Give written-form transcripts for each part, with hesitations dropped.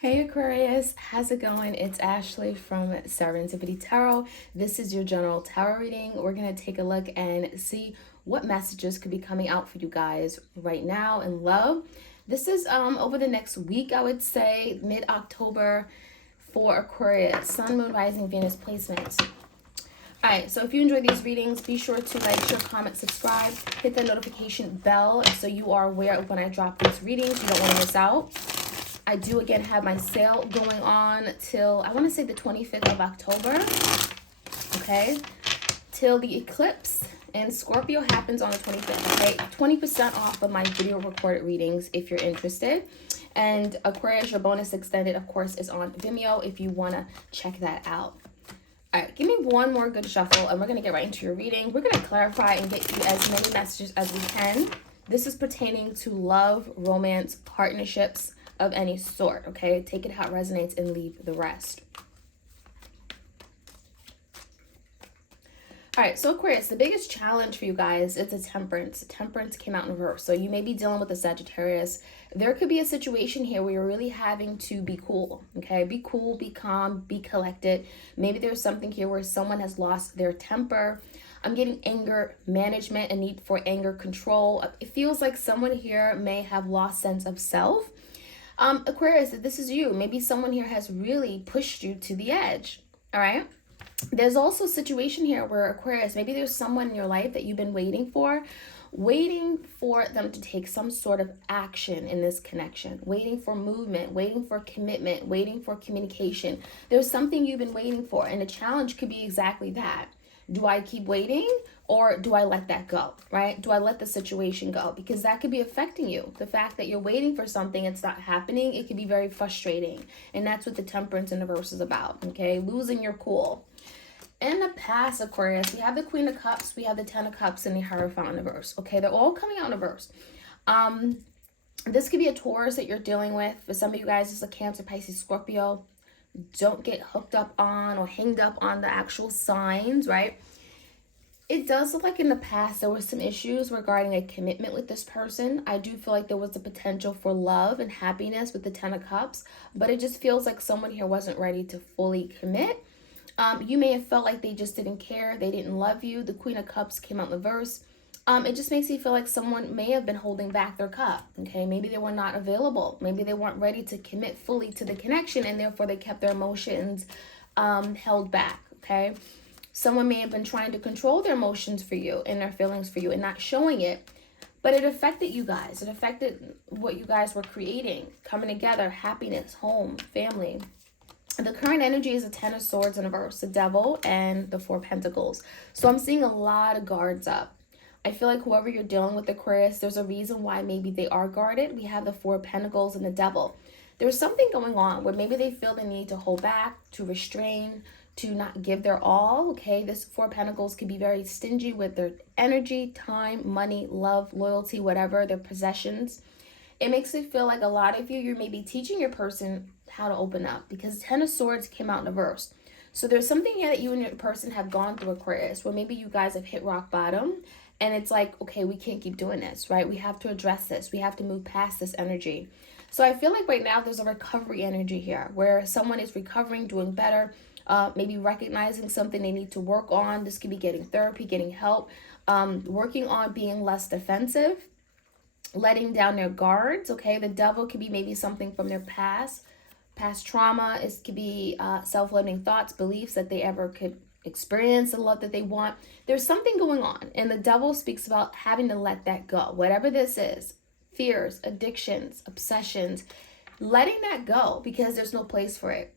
Hey Aquarius, how's it going? It's Ashley from Serendipity Tarot. This is your general tarot reading. We're going to take a look and see what messages could be coming out for you guys right now in love. This is over the next week, I would say, mid-October for Aquarius, Sun, Moon, Rising, Venus placements. All right, so if you enjoy these readings, be sure to like, share, comment, subscribe, hit the notification bell so you are aware of when I drop these readings. You don't want to miss out. I do again have my sale going on till I want to say the 25th of October. Okay, till the eclipse in Scorpio happens on the 25th. Okay, 20% off of my video recorded readings if you're interested. And Aquarius, your bonus extended, of course, is on Vimeo if you want to check that out. All right, give me one more good shuffle and we're going to get right into your reading. We're going to clarify and get you as many messages as we can. This is pertaining to love, romance, partnerships of any sort, okay? Take it how it resonates and leave the rest. All right, so Aquarius, the biggest challenge for you guys is a temperance. Temperance came out in reverse. So you may be dealing with a Sagittarius. There could be a situation here where you're really having to be cool, okay? Be cool, be calm, be collected. Maybe there's something here where someone has lost their temper. I'm getting anger management, a need for anger control. It feels like someone here may have lost sense of self. Aquarius, if this is you, maybe someone here has really pushed you to the edge, all right? There's also a situation here where Aquarius, maybe there's someone in your life that you've been waiting for them to take some sort of action in this connection, waiting for movement, waiting for commitment, waiting for communication. There's something you've been waiting for, and the challenge could be exactly that. Do I keep waiting or do I let that go, right? Do I let the situation go? Because that could be affecting you. The fact that you're waiting for something, it's not happening, it can be very frustrating. And that's what the temperance in the verse is about, okay? Losing your cool. In the past, Aquarius, we have the Queen of Cups, we have the Ten of Cups, and the Hierophant in the verse, okay? They're all coming out in the verse. This could be a Taurus that you're dealing with. For some of you guys, it's a Cancer, Pisces, Scorpio. Don't get hooked up on or hanged up on the actual signs, right? It does look like in the past there were some issues regarding a commitment with this person. I do feel like there was the potential for love and happiness with the Ten of Cups, but it just feels like someone here wasn't ready to fully commit. You may have felt like they just didn't care, they didn't love you. The Queen of Cups came out in the verse. It just makes you feel like someone may have been holding back their cup, okay? Maybe they were not available. Maybe they weren't ready to commit fully to the connection, and therefore they kept their emotions held back, okay? Someone may have been trying to control their emotions for you and their feelings for you and not showing it, but it affected you guys. It affected what you guys were creating, coming together, happiness, home, family. The current energy is the Ten of Swords in reverse, the Devil, and the Four of Pentacles. So I'm seeing a lot of guards up. I feel like whoever you're dealing with, Aquarius, there's a reason why maybe they are guarded. We have the Four of Pentacles and the Devil. There's something going on where maybe they feel the need to hold back, to restrain, to not give their all, okay? This Four of Pentacles can be very stingy with their energy, time, money, love, loyalty, whatever, their possessions. It makes it feel like a lot of you may be teaching your person how to open up because Ten of Swords came out in the verse. So there's something here that you and your person have gone through, Aquarius, where maybe you guys have hit rock bottom and it's like, okay, we can't keep doing this, right? We have to address this. We have to move past this energy. So I feel like right now there's a recovery energy here where someone is recovering, doing better, maybe recognizing something they need to work on. This could be getting therapy, getting help, working on being less defensive, letting down their guards, okay? The Devil could be maybe something from their past trauma. It could be self-limiting thoughts, beliefs that they ever could experience the love that they want. There's something going on, and the Devil speaks about having to let that go. Whatever this is, fears, addictions, obsessions, letting that go because there's no place for it.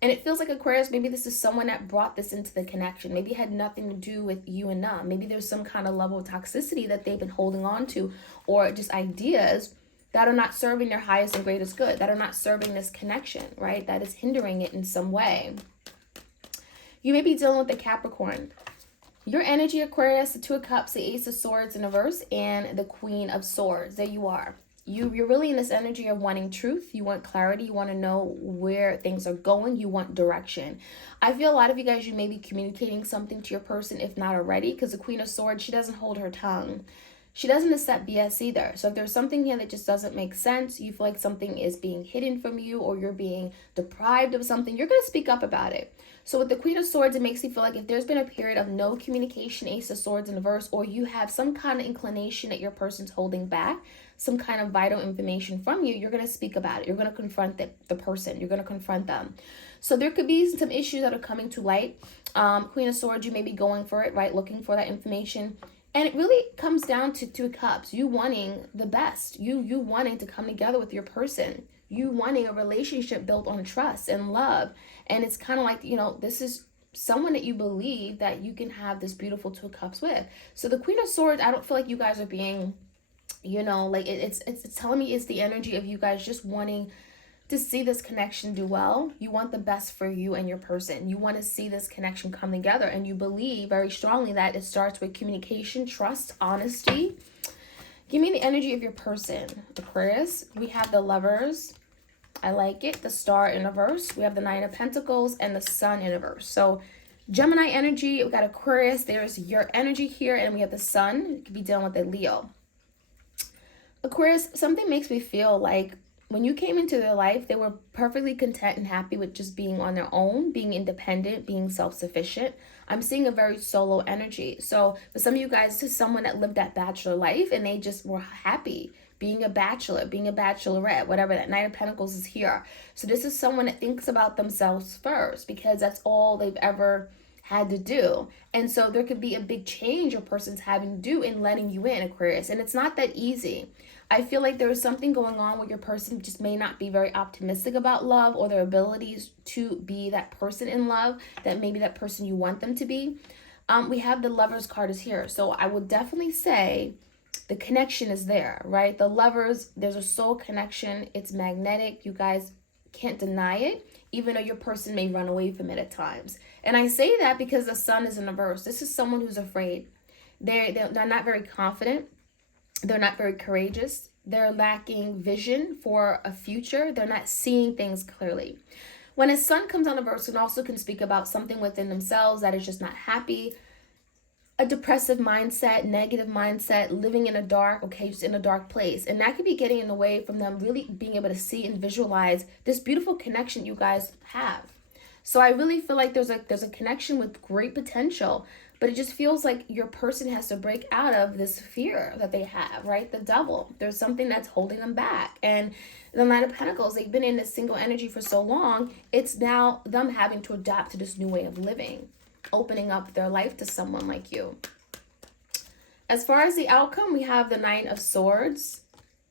And it feels like, Aquarius, maybe this is someone that brought this into the connection. Maybe it had nothing to do with you and them. Maybe there's some kind of level of toxicity that they've been holding on to, or just ideas that are not serving their highest and greatest good, that are not serving this connection, right? That is hindering it in some way. You may be dealing with the Capricorn. Your energy, Aquarius, the Two of Cups, the Ace of Swords in reverse, and the Queen of Swords. There you are. You're really in this energy of wanting truth. You want clarity. You want to know where things are going. You want direction. I feel a lot of you guys, you may be communicating something to your person, if not already, because the Queen of Swords, she doesn't hold her tongue. she doesn't accept BS either. So if there's something here that just doesn't make sense, you feel like something is being hidden from you or you're being deprived of something, you're going to speak up about it. So with the Queen of Swords, it makes me feel like if there's been a period of no communication, Ace of Swords in reverse, or you have some kind of inclination that your person's holding back some kind of vital information from you, you're going to speak about it. You're going to confront the person. You're going to confront them. So there could be some issues that are coming to light. Queen of Swords, you may be going for it, right? Looking for that information. And it really comes down to Two of Cups. You wanting the best. You wanting to come together with your person. You wanting a relationship built on trust and love. And it's kind of like, you know, this is someone that you believe that you can have this beautiful Two of Cups with. So the Queen of Swords, I don't feel like you guys are being, you know, like it's telling me it's the energy of you guys just wanting to see this connection do well. You want the best for you and your person. You want to see this connection come together, and you believe very strongly that it starts with communication, trust, honesty. Give me the energy of your person, Aquarius. We have the Lovers. I like it. The Star in reverse. We have the Nine of Pentacles and the Sun in reverse. So Gemini energy, we got Aquarius. There's your energy here, and we have the Sun. You could be dealing with a Leo. Aquarius, something makes me feel like when you came into their life, they were perfectly content and happy with just being on their own, being independent, being self-sufficient. I'm seeing a very solo energy. So for some of you guys, this is someone that lived that bachelor life and they just were happy being a bachelor, being a bachelorette, whatever. That Knight of Pentacles is here. So this is someone that thinks about themselves first because that's all they've ever had to do. And so there could be a big change a person's having to do in letting you in, Aquarius. And it's not that easy. I feel like there is something going on where your person just may not be very optimistic about love or their abilities to be that person in love, that maybe that person you want them to be. We have the Lovers card is here. So I would definitely say the connection is there, right? The Lovers, there's a soul connection. It's magnetic. You guys can't deny it, even though your person may run away from it at times. And I say that because the Sun is in reverse. This is someone who's afraid. They're not very confident. They're not very courageous. They're lacking vision for a future. They're not seeing things clearly. When a Sun comes on a verse, it also can speak about something within themselves that is just not happy, a depressive mindset, negative mindset, living in a dark, just in a dark place. And that could be getting in the way from them really being able to see and visualize this beautiful connection you guys have. So I really feel like there's a connection with great potential, but it just feels like your person has to break out of this fear that they have, right? The Devil. There's something that's holding them back. And the Knight of Pentacles, they've been in this single energy for so long, it's now them having to adapt to this new way of living, opening up their life to someone like you. As far as the outcome, we have the Nine of Swords,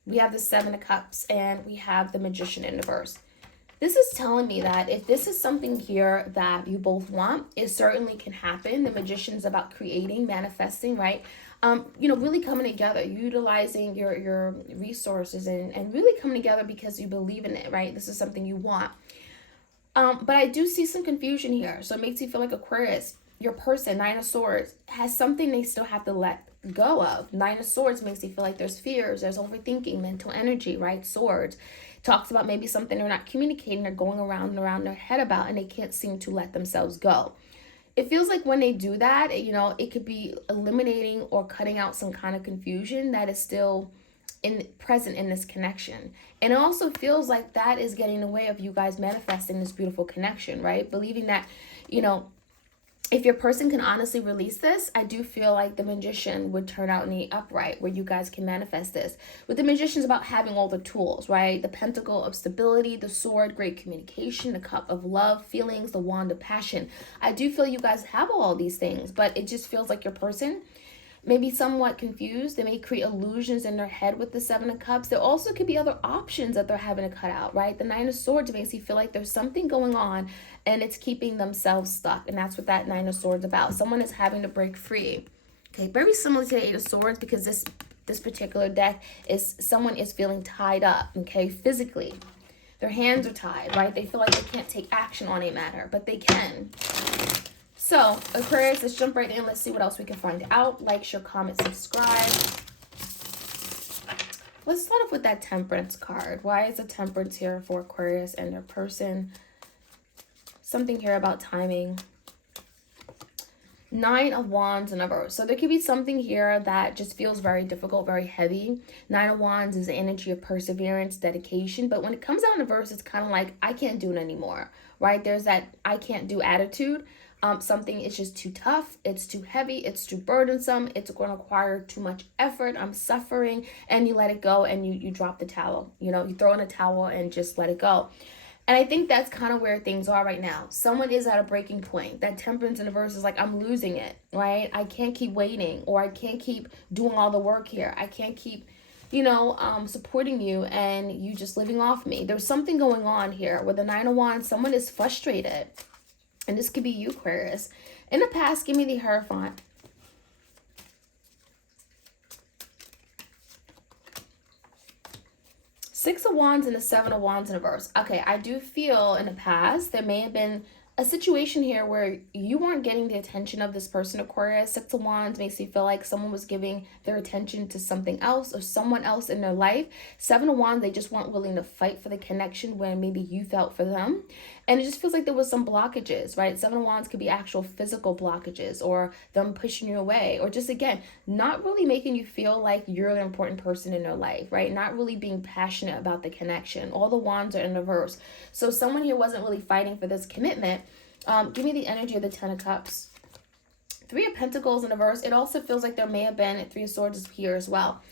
we have the Seven of Cups, and we have the Magician in reverse. This is telling me that if this is something here that you both want, it certainly can happen. The Magician is about creating, manifesting, right? Really coming together, utilizing your resources and really coming together because you believe in it, right? This is something you want. But I do see some confusion here. So it makes you feel like Aquarius, your person, Nine of Swords, has something they still have to let go of. Nine of Swords makes you feel like there's fears, there's overthinking, mental energy, right? Swords talks about maybe something they're not communicating, they're going around and around their head about, and they can't seem to let themselves go. It feels like when they do that, it could be eliminating or cutting out some kind of confusion that is still present in this connection. And it also feels like that is getting in the way of you guys manifesting this beautiful connection, right? Believing that, if your person can honestly release this, I do feel like the Magician would turn out in the upright where you guys can manifest this. With the Magician, it's about having all the tools, right? The Pentacle of stability, the Sword, great communication, the Cup of love, feelings, the Wand of passion. I do feel you guys have all these things, but it just feels like your person may be somewhat confused. They may create illusions in their head with the Seven of Cups. There also could be other options that they're having to cut out, right? The Nine of Swords makes you feel like there's something going on and it's keeping themselves stuck. And that's what that Nine of Swords about. Someone is having to break free. Okay, very similar to the Eight of Swords because this particular deck is someone is feeling tied up, okay, physically. Their hands are tied, right? They feel like they can't take action on a matter, but they can. So, Aquarius, let's jump right in. Let's see what else we can find out. Like, share, comment, subscribe. Let's start off with that Temperance card. Why is the Temperance here for Aquarius and their person? Something here about timing. Nine of Wands in reverse. So there could be something here that just feels very difficult, very heavy. Nine of Wands is the energy of perseverance, dedication. But when it comes out in reverse, it's kind of like, I can't do it anymore, right? There's that I can't do attitude. Something is just too tough. It's too heavy. It's too burdensome. It's going to require too much effort. I'm suffering. And you let it go and you drop the towel. You know, you throw in a towel and just let it go. And I think that's kind of where things are right now. Someone is at a breaking point. That temperance in the verse is like, I'm losing it, right? I can't keep waiting, or I can't keep doing all the work here. I can't keep, supporting you and you just living off me. There's something going on here with the Nine of Wands. Someone is frustrated. And this could be you, Aquarius. In the past, give me the Hierophant. Six of Wands and the Seven of Wands in reverse. Okay, I do feel in the past there may have been a situation here where you weren't getting the attention of this person, Aquarius. Six of Wands makes you feel like someone was giving their attention to something else or someone else in their life. Seven of Wands, they just weren't willing to fight for the connection when maybe you felt for them. And it just feels like there was some blockages, right? Seven of Wands could be actual physical blockages or them pushing you away or just, again, not really making you feel like you're the important person in their life, right? Not really being passionate about the connection. All the Wands are in reverse. So someone here wasn't really fighting for this commitment. Give me the energy of the Ten of Cups. Three of Pentacles in reverse. It also feels like there may have been Three of Swords here as well.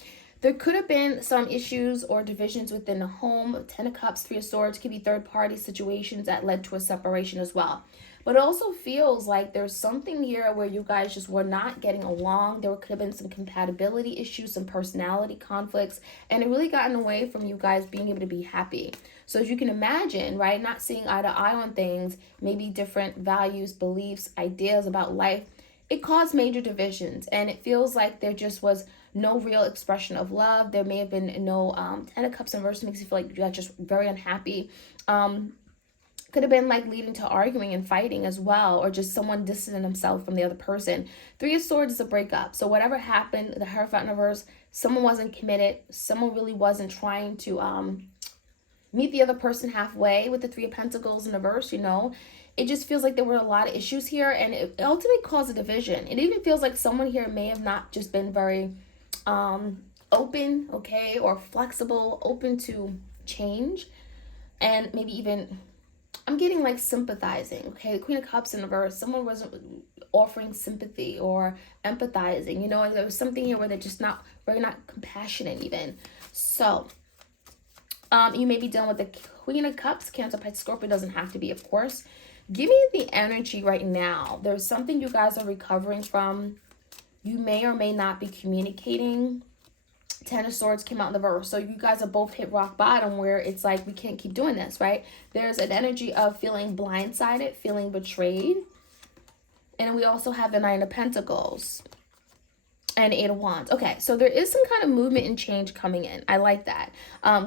There could have been some issues or divisions within the home. Ten of Cups, Three of Swords could be third-party situations that led to a separation as well. But it also feels like there's something here where you guys just were not getting along. There could have been some compatibility issues, some personality conflicts, and it really gotten away from you guys being able to be happy. So as you can imagine, right, not seeing eye to eye on things, maybe different values, beliefs, ideas about life, it caused major divisions. And it feels like there just was no real expression of love. There may have been no Ten of Cups in reverse makes you feel like you're just very unhappy. Could have been like leading to arguing and fighting as well, or just someone distancing themselves from the other person. Three of Swords is a breakup. So whatever happened, the Hierophant in reverse, someone wasn't committed. Someone really wasn't trying to meet the other person halfway with the Three of Pentacles in reverse, It just feels like there were a lot of issues here, and it ultimately caused a division. It even feels like someone here may have not just been very open, okay, or flexible, open to change, and maybe even, I'm getting like sympathizing, okay? The Queen of Cups in reverse, someone wasn't offering sympathy or empathizing, and there was something here where they're just not compassionate even. So, you may be dealing with the Queen of Cups, Cancer, Pisces, Scorpio, doesn't have to be, of course. Give me the energy right now. There's something you guys are recovering from. You may or may not be communicating. Ten of Swords came out in the reverse. So you guys have both hit rock bottom where it's like, we can't keep doing this, right? There's an energy of feeling blindsided, feeling betrayed. And we also have the Nine of Pentacles and Eight of Wands. Okay, so there is some kind of movement and change coming in. I like that.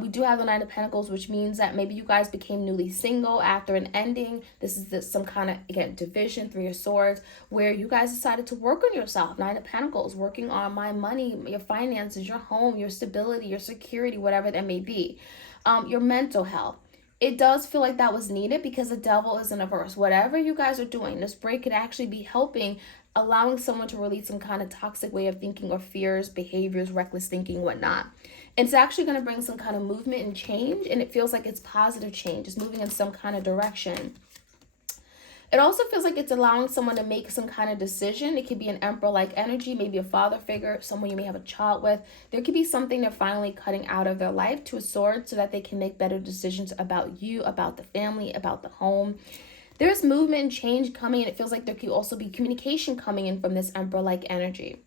We do have the Nine of Pentacles, which means that maybe you guys became newly single after an ending. This is some kind of, again, division. Three of Swords, where you guys decided to work on yourself. Nine of Pentacles, working on my money, your finances, your home, your stability, your security, whatever that may be. Your mental health. It does feel like that was needed because the Devil is in reverse. Whatever you guys are doing, this break could actually be helping, allowing someone to release some kind of toxic way of thinking or fears, behaviors, reckless thinking, whatnot. It's actually going to bring some kind of movement and change, and it feels like it's positive change. It's moving in some kind of direction. It also feels like it's allowing someone to make some kind of decision. It could be an Emperor-like energy, maybe a father figure, someone you may have a child with. There could be something they're finally cutting out of their life, to a sword, so that they can make better decisions about you, about the family, about the home. There's movement and change coming, and it feels like there could also be communication coming in from this Emperor-like energy.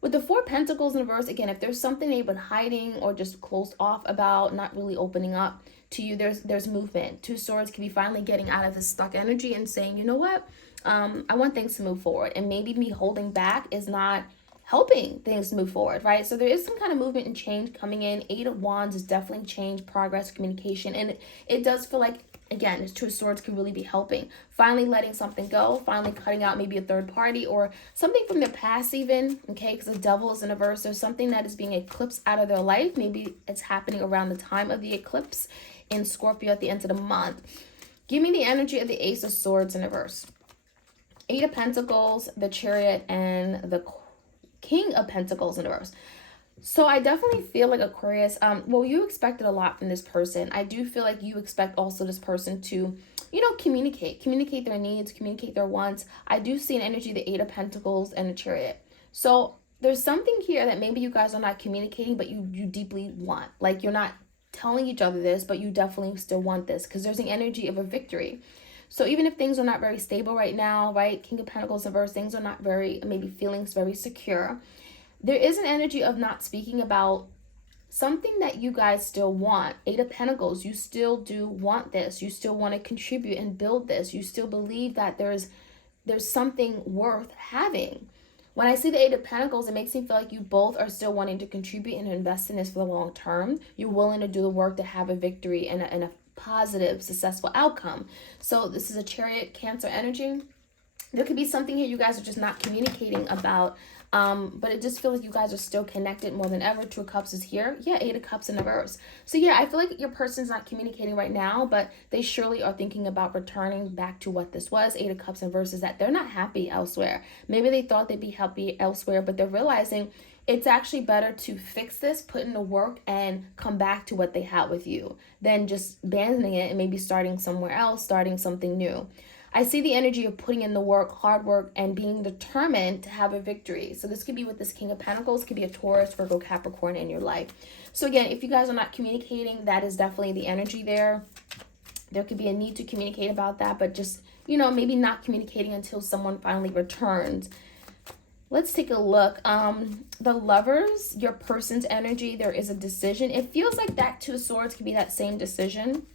With the Four Pentacles in reverse, again, if there's something they've been hiding or just closed off about, not really opening up to you, there's movement. Two Swords can be finally getting out of this stuck energy and saying, you know what, I want things to move forward, and maybe me holding back is not helping things move forward, right? So there is some kind of movement and change coming in. Eight of Wands is definitely change, progress, communication, and it does feel like, again, this Two of Swords could really be helping. Finally letting something go, finally cutting out maybe a third party or something from their past even, okay? Because the Devil is in reverse. There's something that is being eclipsed out of their life. Maybe it's happening around the time of the eclipse in Scorpio at the end of the month. Give me the energy of the Ace of Swords in reverse. Eight of Pentacles, the Chariot, and the King of Pentacles in reverse. So I definitely feel like Aquarius, well, you expected a lot from this person. I do feel like you expect also this person to, communicate their needs, communicate their wants. I do see an energy, the Eight of Pentacles and the Chariot. So there's something here that maybe you guys are not communicating, but you deeply want. Like, you're not telling each other this, but you definitely still want this, because there's an energy of a victory. So even if things are not very stable right now, right, King of Pentacles in reverse, things are not very, maybe feelings very secure, there is an energy of not speaking about something that you guys still want. Eight of Pentacles, you still do want this. You still want to contribute and build this. You still believe that there's something worth having. When I see the Eight of Pentacles, it makes me feel like you both are still wanting to contribute and invest in this for the long term. You're willing to do the work to have a victory and a positive, successful outcome. So this is a Chariot, Cancer energy. There could be something here you guys are just not communicating about, but it just feels like you guys are still connected more than ever. Two of Cups is here. Yeah, Eight of Cups in reverse. So yeah, I feel like your person's not communicating right now, but they surely are thinking about returning back to what this was. Eight of Cups in reverse is that they're not happy elsewhere. Maybe they thought they'd be happy elsewhere, but they're realizing it's actually better to fix this, put in the work, and come back to what they had with you than just abandoning it and maybe starting somewhere else, starting something new. I see the energy of putting in the work, hard work, and being determined to have a victory. So this could be with this King of Pentacles, could be a Taurus, Virgo, Capricorn in your life. So again, if you guys are not communicating, that is definitely the energy there. There could be a need to communicate about that, but just, maybe not communicating until someone finally returns. Let's take a look. The Lovers, your person's energy, there is a decision. It feels like that Two of Swords could be that same decision.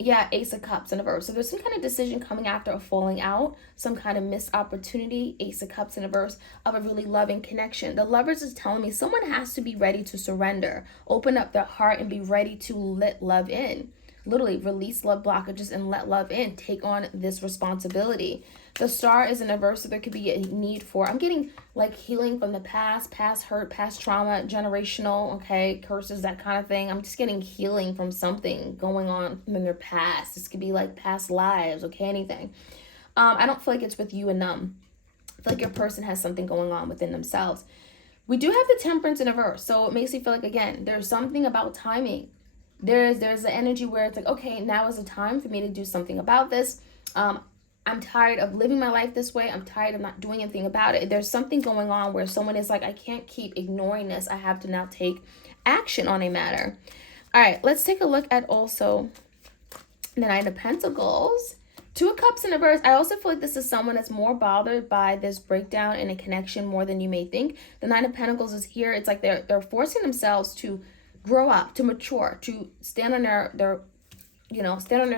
Yeah, Ace of Cups in reverse. So there's some kind of decision coming after a falling out, some kind of missed opportunity, Ace of Cups in reverse, of a really loving connection. The Lovers is telling me someone has to be ready to surrender, open up their heart, and be ready to let love in. Literally release love blockages and let love in. Take on this responsibility. The Star is in reverse, so there could be a need for, I'm getting like healing from the past hurt, past trauma, generational, okay, curses, that kind of thing. I'm just getting healing from something going on in their past. This could be like past lives, okay, anything. I don't feel like it's with you and them. I feel like your person has something going on within themselves. We do have the Temperance in reverse, so it makes me feel like, again, there's something about timing. There's the energy where it's like, okay, now is the time for me to do something about this. I'm tired of living my life this way. I'm tired of not doing anything about it. There's something going on where someone is like, I can't keep ignoring this. I have to now take action on a matter. All right, let's take a look at also the Nine of Pentacles. Two of Cups in reverse. I also feel like this is someone that's more bothered by this breakdown in a connection more than you may think. The Nine of Pentacles is here. It's like they're forcing themselves to grow up, to mature, to stand on their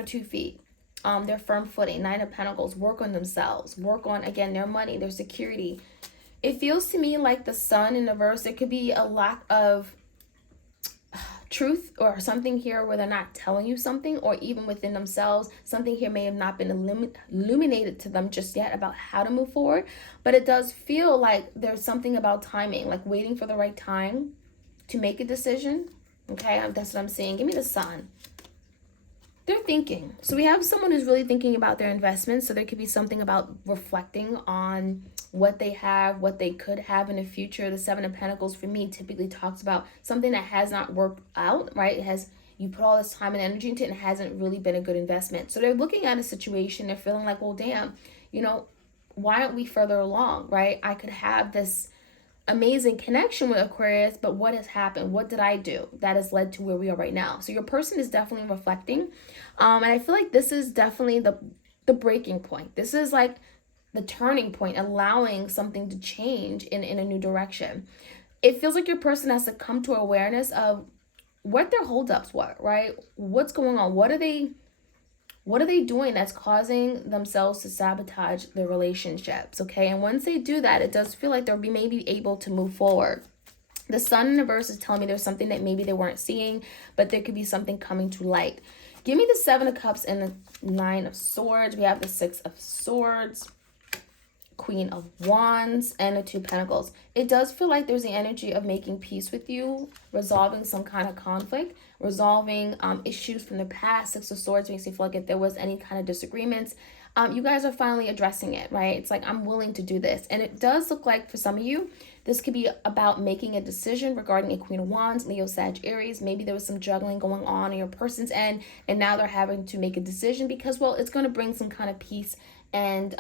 2 feet. Their firm footing. Nine of Pentacles, work on themselves, work on, again, their money, their security. It feels to me like the Sun in the verse, there could be a lack of truth or something here where they're not telling you something, or even within themselves, something here may have not been illuminated to them just yet about how to move forward. But it does feel like there's something about timing, like waiting for the right time to make a decision. Okay, that's what I'm seeing. Give me the Sun. They're thinking. So we have someone who's really thinking about their investments. So there could be something about reflecting on what they have, what they could have in the future. The Seven of Pentacles for me typically talks about something that has not worked out, right? You put all this time and energy into it and it hasn't really been a good investment. So they're looking at a situation. They're feeling like, well, damn, why aren't we further along, right? I could have this amazing connection with Aquarius, but what has happened? What did I do that has led to where we are right now? So your person is definitely reflecting, and I feel like this is definitely the breaking point. This is like the turning point, allowing something to change in a new direction. It feels like your person has to come to awareness of what their holdups were, right? What's going on? What are they doing that's causing themselves to sabotage their relationships, okay? And once they do that, it does feel like they'll be maybe able to move forward. The Sun in the verse is telling me there's something that maybe they weren't seeing, but there could be something coming to light. Give me the Seven of Cups and the Nine of Swords. We have the Six of Swords, Queen of Wands, and the Two of Pentacles. It does feel like there's the energy of making peace with you, resolving some kind of conflict, resolving issues from the past. Six of Swords makes me feel like if there was any kind of disagreements, you guys are finally addressing it, right? It's like, I'm willing to do this. And it does look like for some of you, this could be about making a decision regarding a Queen of Wands, Leo, Sag, Aries. Maybe there was some juggling going on your person's end, and now they're having to make a decision because, well, it's going to bring some kind of peace, and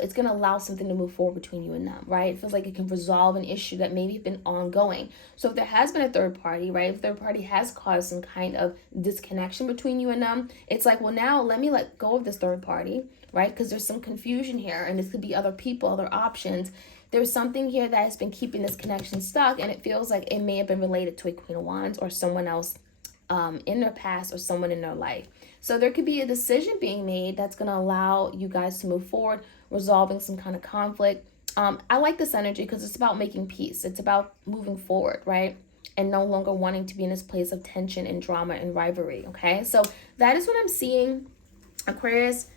it's going to allow something to move forward between you and them, right? It feels like it can resolve an issue that maybe been ongoing. So if there has been a third party, right? If third party has caused some kind of disconnection between you and them, it's like, well, now let me let go of this third party, right? Because there's some confusion here, and this could be other people, other options. There's something here that has been keeping this connection stuck, and it feels like it may have been related to a Queen of Wands or someone else in their past, or someone in their life. So there could be a decision being made that's going to allow you guys to move forward, resolving some kind of conflict. I like this energy because it's about making peace. It's about moving forward, right? And no longer wanting to be in this place of tension and drama and rivalry, okay? So that is what I'm seeing, Aquarius.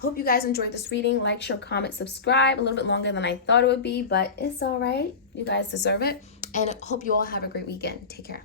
Hope you guys enjoyed this reading. Like, share, comment, subscribe. A little bit longer than I thought it would be, but it's all right. You guys deserve it. And I hope you all have a great weekend. Take care.